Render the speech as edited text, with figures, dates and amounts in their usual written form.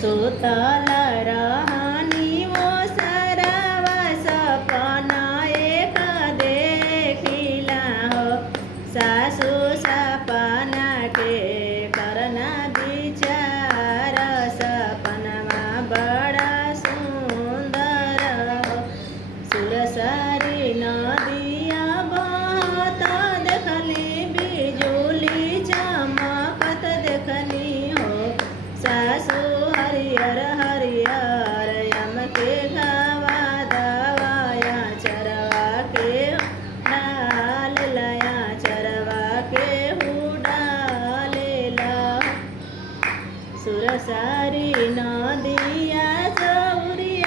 सुतल रहनी वो सरवा सपना एक देखिला हो। सासु सपना के करना विचार, सपनमा बड़ा सुंदर हो। सुरसरी नदिया बहत देखली, बिजुली चमकत देखली हो। सासु हरियर हरियर यम के घावा दवाया, चरवा के डाल लया, चरवा के डालेला। सुरसरी नदिया सौरिया